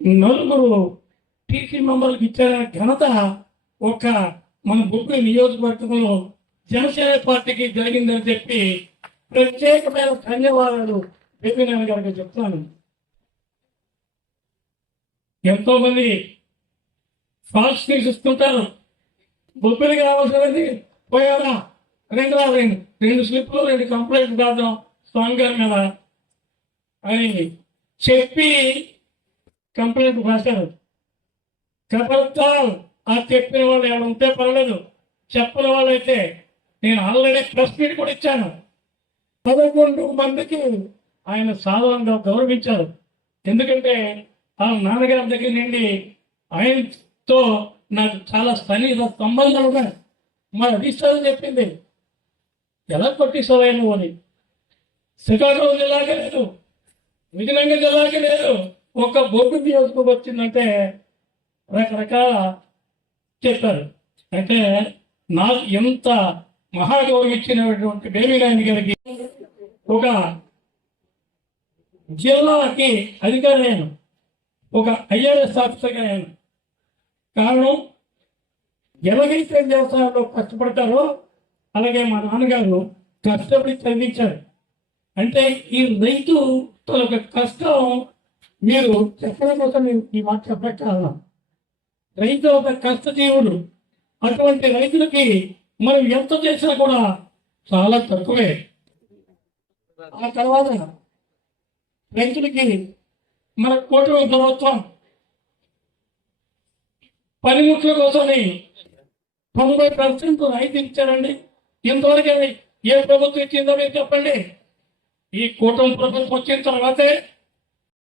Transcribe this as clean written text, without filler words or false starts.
నలుగురు టీసీ మెంబర్లకు ఇచ్చిన ఘనత ఒక మన బొగ్గు నియోజకవర్గంలో జనసేన పార్టీకి జరిగిందని చెప్పి ప్రత్యేకమైన ధన్యవాదాలు బేబీనారాయణ గారికి చెప్తున్నాను. ఎంతో మంది ఫాల్స్ న్యూస్ ఇస్తుంటారు. బొబ్బిలికి రావాల్సినది పోయారా, రెండు స్లిప్లు 2 కంప్లైంట్ రాద్దాం స్వామి గారి మీద అని చెప్పి కంప్లైంట్ రాశారు. కబర్దార్ ఆ చెప్పిన వాళ్ళు ఎవరు ఉంటే పర్లేదు, చెప్పిన వాళ్ళు అయితే నేను ఆల్రెడీ ప్రెస్ మీట్ కూడా ఇచ్చాను. 11 మందికి ఆయన సాధారణంగా గౌరవించారు. ఎందుకంటే ఆ నాన్నగారి దగ్గర నుండి ఆయనతో నాకు చాలా సన్నిహిత సంబంధాలు ఉన్నాయి. మా అధిష్టానం చెప్పింది ఎలా కొట్టిస్తాను అని. శ్రీకాకుళం జిల్లాకే లేదు, విజయనగరం జిల్లాకే లేదు, ఒక బొగ్గు నియోజకవర్గం వచ్చిందంటే రకరకాల చెప్పారు. అంటే నాకు ఎంత మహాగౌరవం ఇచ్చినటువంటి బేబీనారాయణ గారికి ఒక జిల్లాకి అధికారి అయ్యాను, ఒక ఐఆర్ఎస్ ఆఫీసర్గా అయ్యాను. కారణం ఎలాగైతే వ్యవసాయంలో కష్టపడతారో అలాగే మా నాన్నగారు కష్టపడి చదివించారు. అంటే ఈ రైతు తన కష్టం మీరు చెప్పడం కోసం ఈ మాట చెప్పగలను. రైతు ఒక కష్టజీవుడు. అటువంటి రైతులకి మనం ఎంత చేసినా కూడా చాలా తక్కువే. ఆ తర్వాత రైతులకి మన కూటమి ప్రభుత్వం పనిముట్ల కోసమని 90% రైతు ఇచ్చారండి. ఇంతవరకు ఏ ప్రభుత్వం ఇచ్చిందో మీరు చెప్పండి. ఈ కూటమి ప్రభుత్వం వచ్చిన తర్వాతే